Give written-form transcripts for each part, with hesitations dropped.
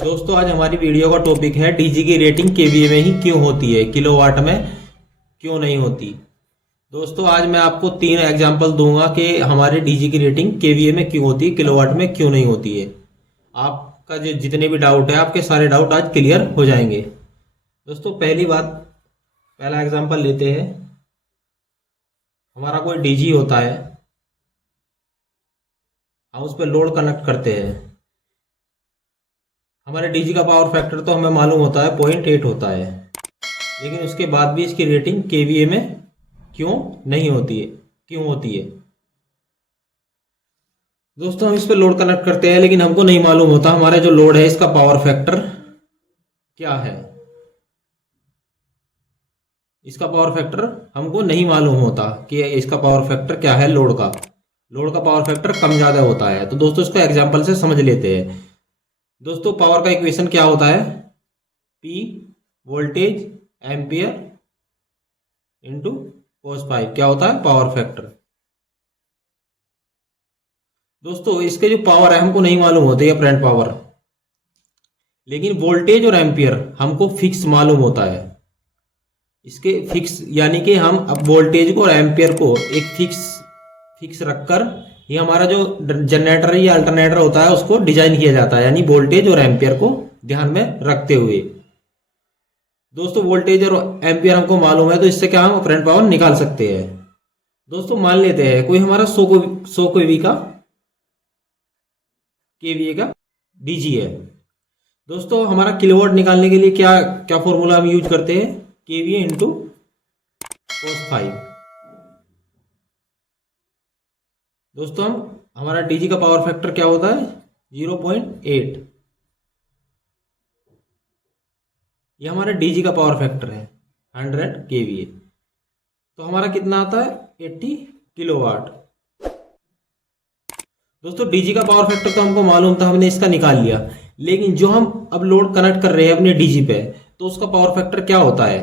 दोस्तों आज हमारी वीडियो का टॉपिक है डीजी की रेटिंग केवीए में ही क्यों होती है, किलोवाट में क्यों नहीं होती। दोस्तों आज मैं आपको 3 एग्जांपल दूंगा कि हमारे डीजी की रेटिंग केवीए में क्यों होती है, किलोवाट में क्यों नहीं होती है। आपका जो जितने भी डाउट है आपके सारे डाउट आज क्लियर हो जाएंगे। दोस्तों पहला एग्जांपल लेते हैं। हमारा कोई डीजी होता है, हम उस पर लोड कनेक्ट करते हैं। हमारे डीजी का पावर फैक्टर तो हमें मालूम होता है 0.8 होता है, लेकिन उसके बाद भी इसकी रेटिंग केवीए में क्यों नहीं होती है, क्यों होती है। दोस्तों हम इस पर लोड कनेक्ट करते हैं लेकिन हमको नहीं मालूम होता हमारा जो लोड है इसका पावर फैक्टर क्या है। इसका पावर फैक्टर हमको नहीं मालूम होता कि इसका पावर फैक्टर क्या है। लोड का पावर फैक्टर कम ज़्यादा होता है। तो दोस्तों इसको एग्जाम्पल से समझ लेते हैं। दोस्तों पावर का इक्वेशन क्या होता है, P voltage ampere into cos phi, क्या होता है पावर फैक्टर। दोस्तों इसके जो पावर है हमको नहीं मालूम होते अपरेंट पावर, लेकिन वोल्टेज और एम्पियर हमको फिक्स मालूम होता है। इसके फिक्स यानी कि हम अब वोल्टेज को और एम्पियर को एक फिक्स रखकर ये हमारा जो जनरेटर या अल्टरनेटर होता है उसको डिजाइन किया जाता है, यानी वोल्टेज और एम्पियर को ध्यान में रखते हुए। दोस्तों वोल्टेज और एम्पियर हमको मालूम है तो इससे क्या हम अपरेंट पावर निकाल सकते हैं। दोस्तों मान लेते हैं कोई हमारा 100 केवीए का डीजी है। दोस्तों हमारा किलोवाट निकालने के लिए क्या क्या फॉर्मूला हम यूज करते हैं, केवीए इंटू cos फाई। दोस्तों हमारा डीजी का पावर फैक्टर क्या होता है 0.8। ये हमारा डीजी का पावर फैक्टर है 100 केवीए, तो हमारा कितना आता है 80 किलोवाट। दोस्तों डीजी का पावर फैक्टर तो हमको मालूम था, हमने इसका निकाल लिया, लेकिन जो हम अब लोड कनेक्ट कर रहे हैं अपने डीजी पे तो उसका पावर फैक्टर क्या होता है।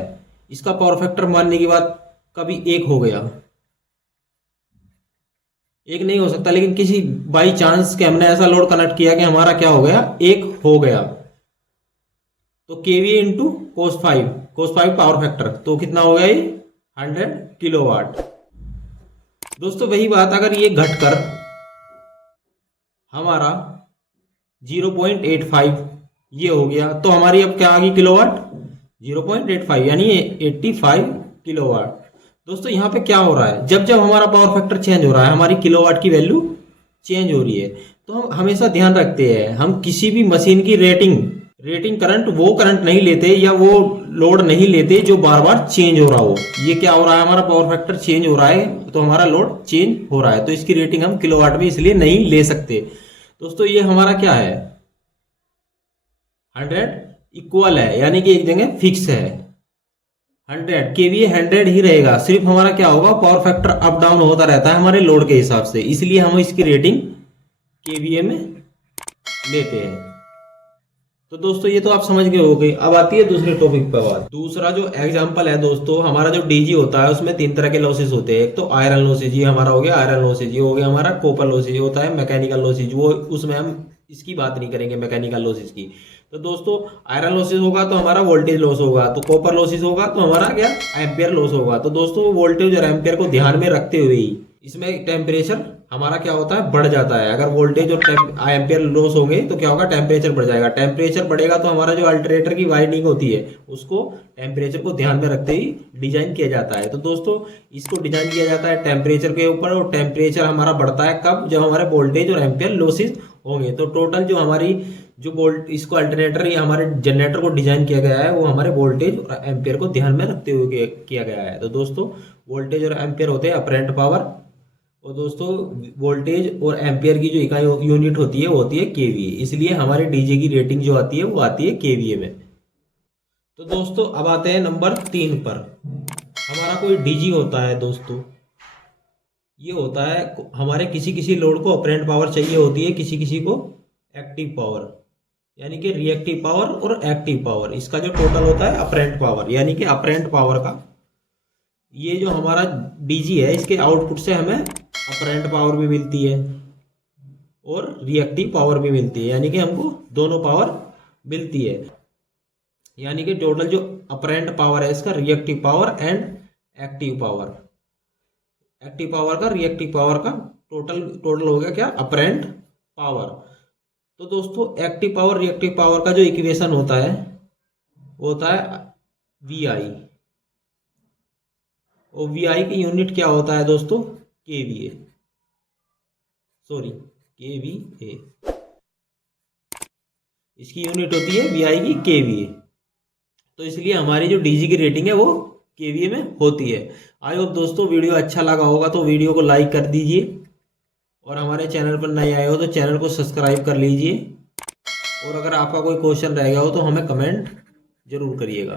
इसका पावर फैक्टर मानने के बाद कभी 1 हो गया, 1 नहीं हो सकता, लेकिन किसी बाई चांस के हमने ऐसा लोड कनेक्ट किया कि हमारा क्या हो गया 1 हो गया, तो KVA into cos five power factor, तो कितना हो गया ये 100 किलोवाट। दोस्तों वही बात अगर ये घटकर हमारा 0.85 ये हो गया तो हमारी अब क्या आ गई किलोवाट 0.85 यानी 85 किलोवाट। दोस्तों यहाँ पे क्या हो रहा है, जब जब हमारा पावर फैक्टर चेंज हो रहा है हमारी किलोवाट की वैल्यू चेंज हो रही है। तो हम हमेशा ध्यान रखते हैं हम किसी भी मशीन की रेटिंग करंट वो करंट नहीं लेते या वो लोड नहीं लेते जो बार बार चेंज हो रहा हो। ये क्या हो रहा है, हमारा पावर फैक्टर चेंज हो रहा है तो हमारा लोड चेंज हो रहा है, तो इसकी रेटिंग हम किलोवाट में इसलिए नहीं ले सकते। दोस्तों ये हमारा क्या है 100 इक्वल है, यानी कि एक जगह फिक्स है 100 केवीए 100 ही रहेगा। सिर्फ हमारा क्या होगा पावर फैक्टर अप डाउन होता रहता है हमारे लोड के हिसाब से, इसलिए हम इसकी रेटिंग केवीए में लेते हैं। तो दोस्तों ये तो आप समझ गए होंगे। अब आती है दूसरे टॉपिक पर बात। दूसरा जो एग्जांपल है दोस्तों, हमारा जो डीजी होता है उसमें 3 तरह के लॉसेज होते हैं। एक तो आयरन लॉसेज, ये हमारा हो गया आयरन लॉसेज, ये हो गया हमारा कॉपर लॉसेज, होता है मैकेनिकल लॉसेज, वो उसमें हम इसकी बात नहीं करेंगे मैकेनिकल लॉसेज की। तो दोस्तों आयरन लॉसेज होगा तो हमारा वोल्टेज लॉस होगा, तो कॉपर लॉसेज होगा तो हमारा क्या एम्पियर लॉस होगा। तो दोस्तों वोल्टेज और एम्पियर को ध्यान में रखते हुए ही इसमें टेम्परेचर हमारा क्या होता है बढ़ जाता है। अगर वोल्टेज और एम्पियर लॉस होंगे तो क्या होगा टेम्परेचर बढ़ जाएगा। टेम्परेचर बढ़ेगा तो हमारा जो अल्टरनेटर की वाइंडिंग होती है उसको टेम्परेचर को ध्यान में रखते ही डिजाइन किया जाता है। तो दोस्तों इसको डिजाइन किया जाता है टेम्परेचर के ऊपर, और टेम्परेचर हमारा बढ़ता है कब, जब हमारे वोल्टेज और एम्पियर लॉसेज होंगे। तो टोटल जो हमारी इसको अल्टरनेटर या हमारे जनरेटर को डिजाइन किया गया है वो हमारे वोल्टेज और एम्पियर को ध्यान में रखते हुए किया गया है। तो दोस्तों वोल्टेज और एम्पियर होते हैं अपरेंट पावर, और दोस्तों वोल्टेज और एम्पियर की जो इकाई यूनिट होती है वो होती है केवीए, इसलिए हमारे डीजे की रेटिंग जो आती है वो आती है केवीए में। तो दोस्तों अब आते हैं नंबर 3 पर। हमारा कोई डीजी होता है दोस्तों, ये होता है हमारे किसी लोड को अपरेंट पावर चाहिए होती है, किसी को एक्टिव पावर, यानी कि रिएक्टिव पावर और एक्टिव पावर। इसका जो टोटल होता है अपरेंट पावर, यानी कि अपरेंट पावर का ये जो हमारा डीजी है इसके आउटपुट से हमें अपरेंट पावर भी मिलती है और रिएक्टिव पावर भी मिलती है, यानी कि हमको दोनों पावर मिलती है। यानी कि टोटल जो अपरेंट पावर है इसका, reactive power and active power, active power का रिएक्टिव पावर का टोटल हो गया क्या, अपरेंट पावर। तो दोस्तों एक्टिव पावर रिएक्टिव पावर का जो इक्वेशन होता है वो होता है वी आई, और वी आई की यूनिट क्या होता है दोस्तों, केवीए, सॉरी केवीए, इसकी यूनिट होती है वी आई की केवीए। तो इसलिए हमारी जो डीजी की रेटिंग है वो केवीए में होती है। आई होप दोस्तों वीडियो अच्छा लगा होगा तो वीडियो को लाइक कर दीजिए, और हमारे चैनल पर नए आए हो तो चैनल को सब्सक्राइब कर लीजिए, और अगर आपका कोई क्वेश्चन रह गया हो तो हमें कमेंट जरूर करिएगा।